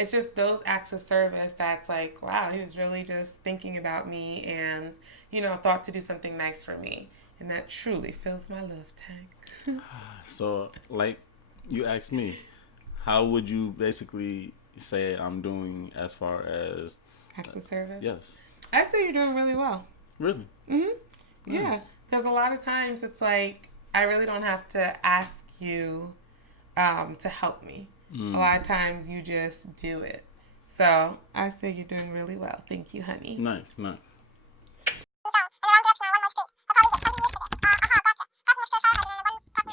it's just those acts of service that's like, wow, he was really just thinking about me and, thought to do something nice for me. And that truly fills my love tank. So, like you asked me, how would you basically say I'm doing as far as acts of service? Yes. I'd say you're doing really well. Really? Mm-hmm. Nice. Yeah. Because a lot of times it's like, I really don't have to ask you to help me. A lot of times you just do it. So I say you're doing really well. Thank you, honey. Nice.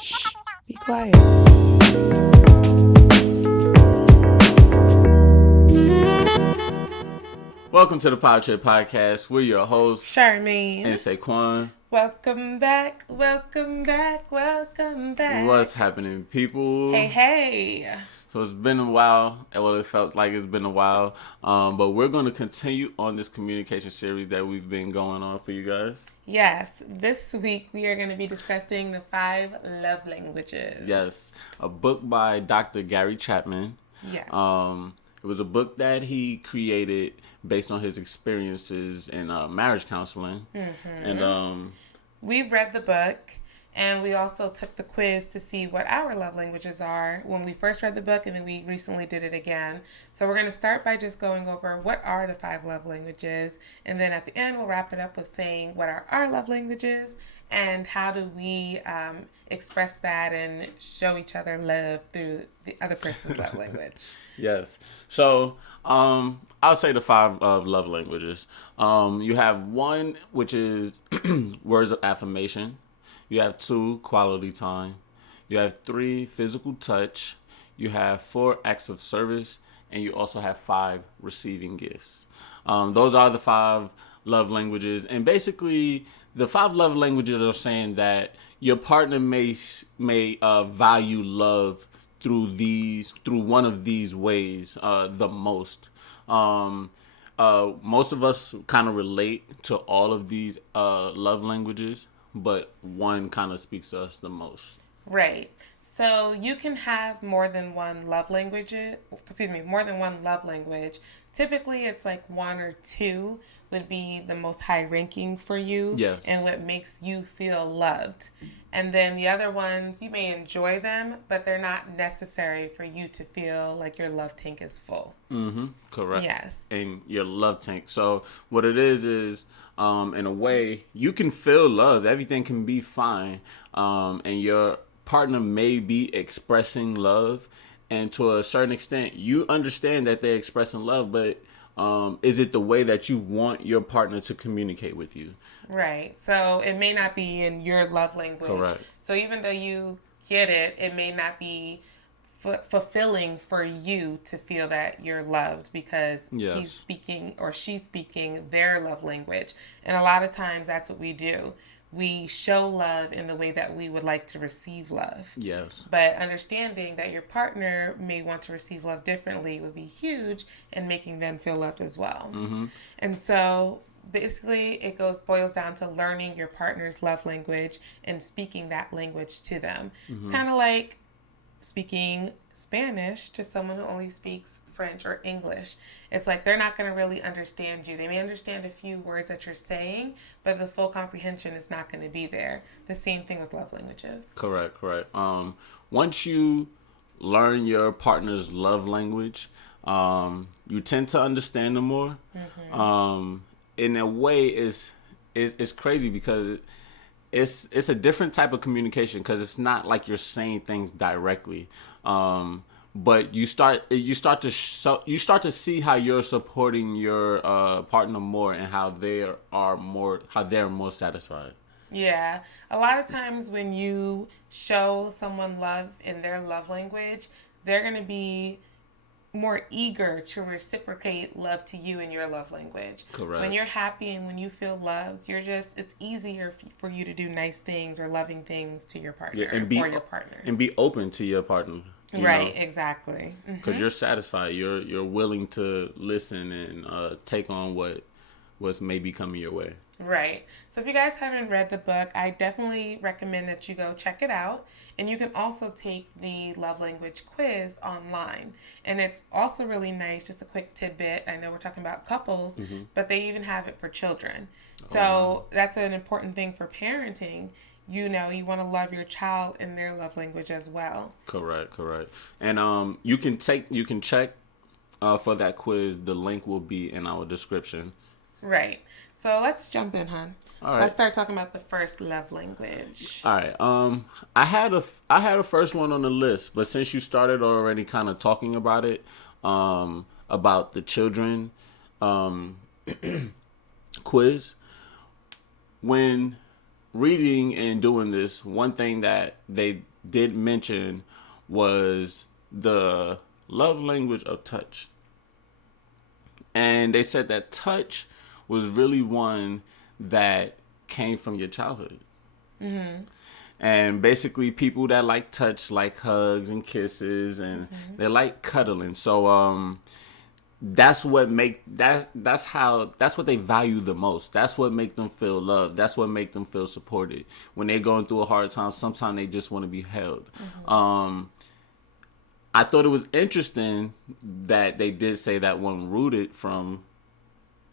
Shh, be quiet. Welcome to the PowerTrip Podcast. We're your hosts, Charmaine and Saquon. Welcome back. What's happening, people? Hey. So it's been a while. Well, it felt like it's been a while. But we're going to continue on this communication series that we've been going on for you guys. Yes. This week we are going to be discussing the 5 love languages. Yes. A book by Dr. Gary Chapman. Yes. It was a book that he created based on his experiences in marriage counseling. Mm-hmm. And we've read the book. And we also took the quiz to see what our love languages are when we first read the book, and then we recently did it again. So we're going to start by just going over what are the 5 love languages. And then at the end, we'll wrap it up with saying what are our love languages and how do we express that and show each other love through the other person's love language. Yes. So I'll say the 5 love languages. You have 1, which is words of affirmation. You have 2, quality time. You have 3, physical touch. You have 4, acts of service. And you also have 5, receiving gifts. Those are the 5 love languages. And basically, the 5 love languages are saying that your partner may value love through one of these ways the most. Most of us kind of relate to all of these love languages, but one kind of speaks to us the most. Right. So you can have more than one love language. Typically, it's like 1 or 2 would be the most high ranking for you. Yes. And what makes you feel loved. And then the other ones, you may enjoy them, but they're not necessary for you to feel like your love tank is full. Mm-hmm. Correct. Yes. And your love tank. So what it is in a way, you can feel love. Everything can be fine. And your partner may be expressing love. And to a certain extent, you understand that they're expressing love, but is it the way that you want your partner to communicate with you? Right. So it may not be in your love language. Correct. So even though you get it, it may not be fulfilling for you to feel that you're loved because he's speaking or she's speaking their love language. And a lot of times that's what we do. We show love in the way that we would like to receive love. Yes. But understanding that your partner may want to receive love differently would be huge in making them feel loved as well. Mm-hmm. And so basically it boils down to learning your partner's love language and speaking that language to them. Mm-hmm. It's kind of like speaking Spanish to someone who only speaks French or English. It's like they're not going to really understand you. They may understand a few words that you're saying, but the full comprehension is not going to be there. The same thing with love languages. Correct. Once you learn your partner's love language, you tend to understand them more. Mm-hmm. In a way, it's crazy because it's a different type of communication because it's not like you're saying things directly. But you start to see how you're supporting your partner more and how they're more satisfied. Yeah. A lot of times when you show someone love in their love language, they're going to be more eager to reciprocate love to you in your love language. Correct. When you're happy and when you feel loved, it's easier for you to do nice things or loving things to your partner or your partner. And be open to your partner. Right, exactly. Because you're satisfied. You're willing to listen and take on what what's maybe coming your way. Right. So if you guys haven't read the book, I definitely recommend that you go check it out. And you can also take the love language quiz online. And it's also really nice, just a quick tidbit. I know we're talking about couples, but they even have it for children. So that's an important thing for parenting. You know, you want to love your child in their love language as well. Correct. And you can check for that quiz. The link will be in our description. Right. So let's jump in, hon. All right. Let's start talking about the first love language. All right. I had a first one on the list, but since you started already kind of talking about it, about the children, quiz, when reading and doing this, one thing that they did mention was the love language of touch. And they said that touch was really one that came from your childhood. Mm-hmm. And basically people that like touch like hugs and kisses, and they like cuddling. So that's what they value the most. That's what make them feel loved. That's what make them feel supported. When they're going through a hard time, sometimes they just want to be held. I thought it was interesting that they did say that one rooted from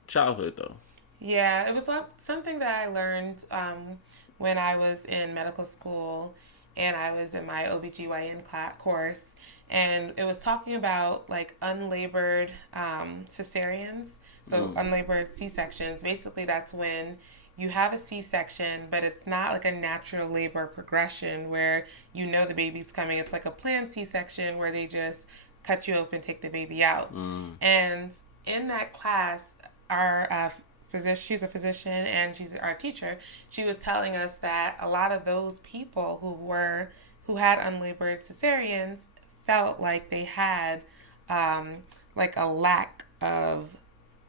childhood, though. Yeah, it was something that I learned when I was in medical school and I was in my OBGYN course. And it was talking about like unlabored cesareans, so unlabored C-sections. Basically, that's when you have a C-section, but it's not like a natural labor progression where you know the baby's coming. It's like a planned C-section where they just cut you open, take the baby out. And in that class, our she's a physician and she's our teacher. She was telling us that a lot of those people who had unlabored cesareans felt like they had like a lack of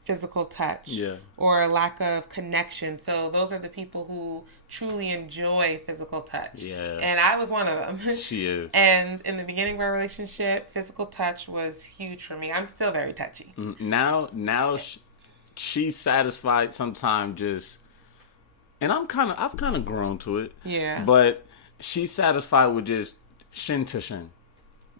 physical touch or a lack of connection. So those are the people who truly enjoy physical touch. Yeah. And I was one of them. She is. And in the beginning of our relationship, physical touch was huge for me. I'm still very touchy. Now she's satisfied sometimes just, and I've kind of grown to it. Yeah. But she's satisfied with just shin to shin.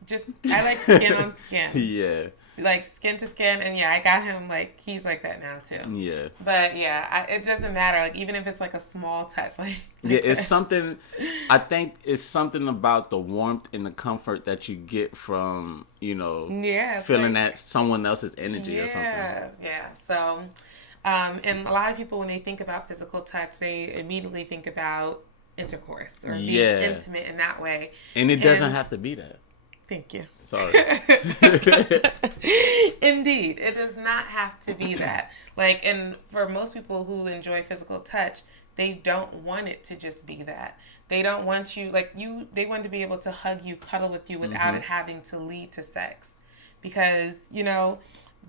Just, I like skin on skin. Yeah. Like skin to skin. And yeah, I got him, like, he's like that now too. Yeah. But yeah, it doesn't matter. Like, even if it's like a small touch. Yeah, it's something, I think it's something about the warmth and the comfort that you get from, feeling that someone else's energy or something. Yeah. So, and a lot of people, when they think about physical touch, they immediately think about intercourse or being intimate in that way. And it doesn't have to be that. Thank you. Sorry. Indeed, it does not have to be that. Like, and for most people who enjoy physical touch, they don't want it to just be that. They don't want you, they want to be able to hug you, cuddle with you without it having to lead to sex. Because,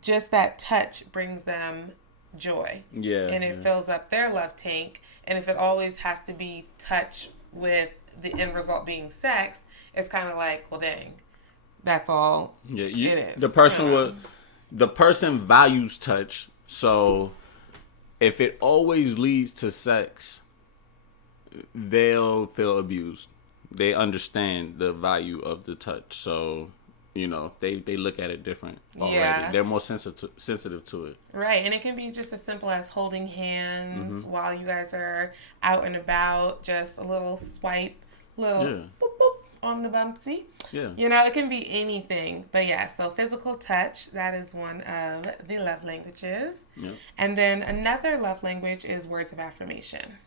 just that touch brings them joy. Yeah. And it fills up their love tank. And if it always has to be touch with the end result being sex, it's kind of like, well, dang. That's all it is. The person values touch, so if it always leads to sex, they'll feel abused. They understand the value of the touch, so they look at it different already. Yeah. They're more sensitive to it. Right, and it can be just as simple as holding hands while you guys are out and about, just a little swipe, boop, boop, on the bumpsy. Yeah. It can be anything. But yeah, so physical touch, that is one of the love languages. Yeah. And then another love language is words of affirmation.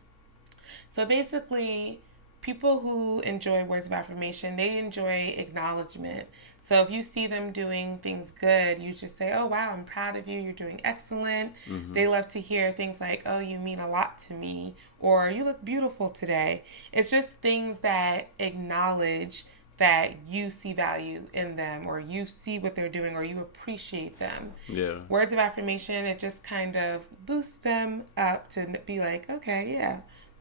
So basically, people who enjoy words of affirmation, they enjoy acknowledgement. So if you see them doing things good, you just say, oh, wow, I'm proud of you. You're doing excellent. They love to hear things like, oh, you mean a lot to me, or you look beautiful today. It's just things that acknowledge that you see value in them, or you see what they're doing, or you appreciate them. Yeah. Words of affirmation, it just kind of boosts them up to be like, okay, yeah,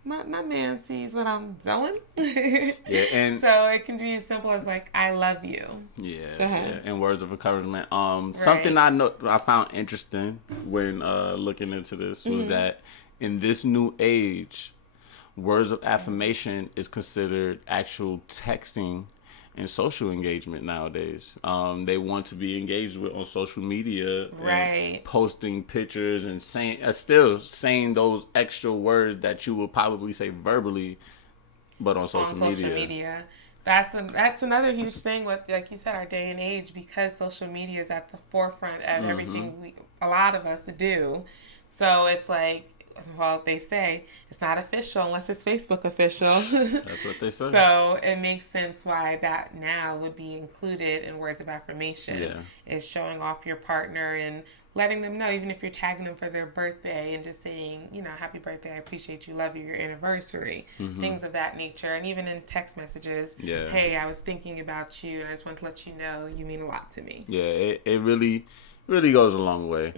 my man sees what I'm doing. Yeah, and so it can be as simple as like, I love you. Yeah, Go ahead. And words of encouragement. Something I found interesting when looking into this was that in this new age, words of affirmation is considered actual texting and social engagement nowadays. They want to be engaged with on social media, and posting pictures and still saying those extra words that you will probably say verbally, but on social media. That's another huge thing with, like you said, our day and age, because social media is at the forefront of everything a lot of us do. So it's like, well, they say it's not official unless it's Facebook official. That's what they say. So it makes sense why that now would be included in words of affirmation. Yeah. Is showing off your partner and letting them know, even if you're tagging them for their birthday and just saying, happy birthday, I appreciate you, love you, your anniversary, things of that nature. And even in text messages, hey, I was thinking about you and I just want to let you know you mean a lot to me. Yeah, it really, really goes a long way.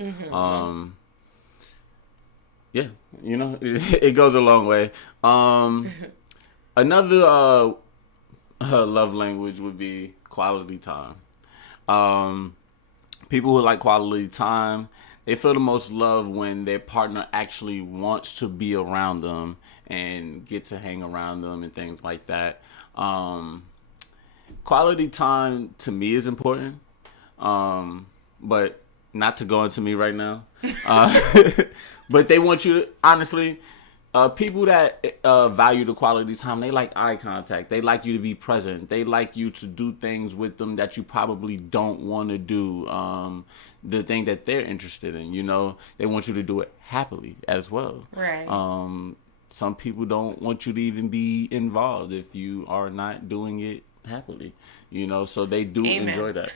Yeah, it goes a long way. Another love language would be quality time. People who like quality time, they feel the most love when their partner actually wants to be around them and get to hang around them and things like that. Quality time to me is important, but not to go into me right now. But they want you to, honestly, people that value the quality time, they like eye contact. They like you to be present. They like you to do things with them that you probably don't want to do. The thing that they're interested in, they want you to do it happily as well. Right. Some people don't want you to even be involved if you are not doing it happily, so they do enjoy that.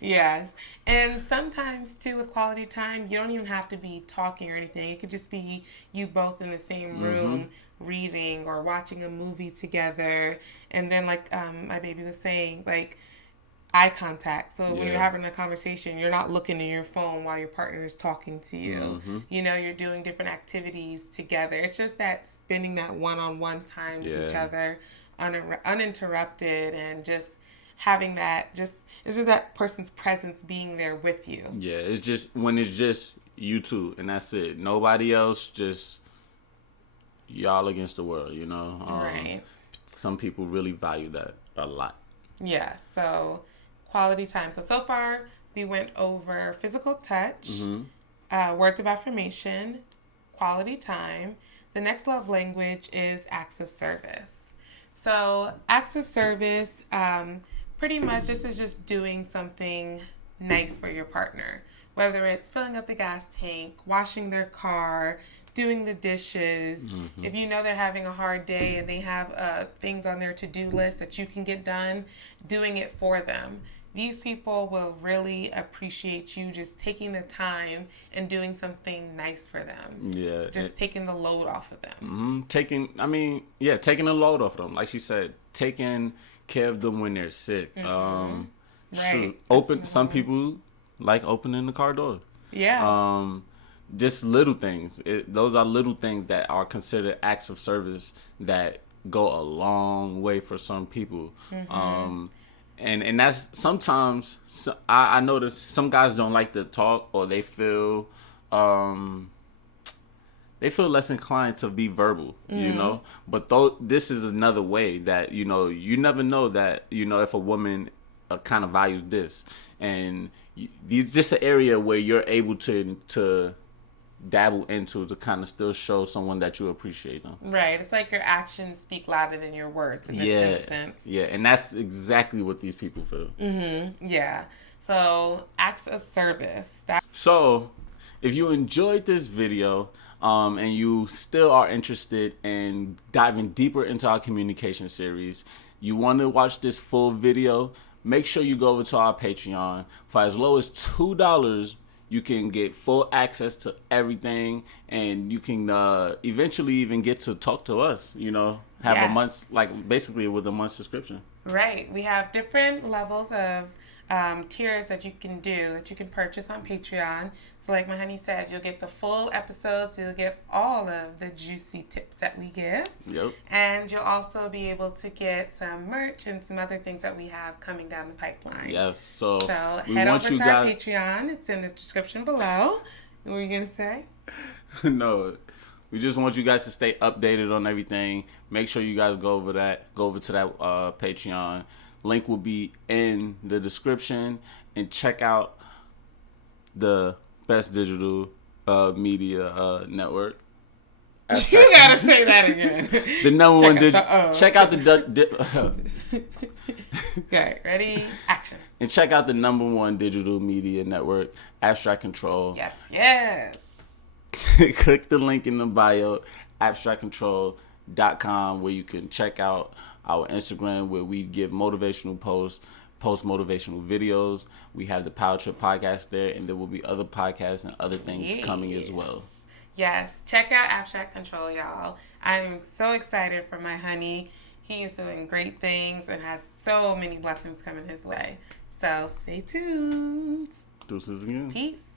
Yes. And sometimes, too, with quality time, you don't even have to be talking or anything. It could just be you both in the same room reading or watching a movie together. And then, like my baby was saying, like, eye contact. So when you're having a conversation, you're not looking at your phone while your partner is talking to you. You're doing different activities together. It's just that spending that one-on-one time with each other uninterrupted, and just having that, is that person's presence being there with you. Yeah, it's just when it's just you two and that's it. Nobody else, just y'all against the world, Right. Some people really value that a lot. Yeah, so quality time. So far we went over physical touch, words of affirmation, quality time. The next love language is acts of service. So acts of service, pretty much this is just doing something nice for your partner, whether it's filling up the gas tank, washing their car, doing the dishes. If you know they're having a hard day and they have things on their to-do list that you can get done, doing it for them. These people will really appreciate you just taking the time and doing something nice for them. Yeah. Just taking the load off of them. Taking the load off of them. Like she said, taking care of them when they're sick. Right. Some people like opening the car door. Yeah. Just little things. Those are little things that are considered acts of service that go a long way for some people. And that's sometimes, I notice some guys don't like to talk, or they feel less inclined to be verbal, But this is another way that, you never know that, if a woman kind of values this. And it's just an area where you're able to dabble into to kind of still show someone that you appreciate them. Right. It's like your actions speak louder than your words in this instance. Yeah, and that's exactly what these people feel. Yeah. So, acts of service. So, if you enjoyed this video and you still are interested in diving deeper into our communication series, you want to watch this full video, make sure you go over to our Patreon. For as low as $2, you can get full access to everything, and you can eventually even get to talk to us, have a month, like basically with a month subscription. Right. We have different levels of tiers that you can do, that you can purchase on Patreon. So like my honey said, you'll get the full episodes. You'll get all of the juicy tips that we give. Yep. And you'll also be able to get some merch and some other things that we have coming down the pipeline. Yes. So head over to our Patreon. It's in the description below. What were you going to say? No. We just want you guys to stay updated on everything. Make sure you guys go over to that Patreon. Link will be in the description, and check out the best digital media network. You gotta say that again. The number one digital. Check out the. Okay, ready? Action. And check out the number one digital media network, Abstract Control. Yes. Click the link in the bio, abstractcontrol.com, where you can check out our Instagram, where we give motivational post motivational videos. We have the PowerTrip Podcast there, and there will be other podcasts and other things coming as well. Yes, check out Abstract Control, y'all. I'm so excited for my honey. He is doing great things and has so many blessings coming his way. So stay tuned. Deuces again. Peace.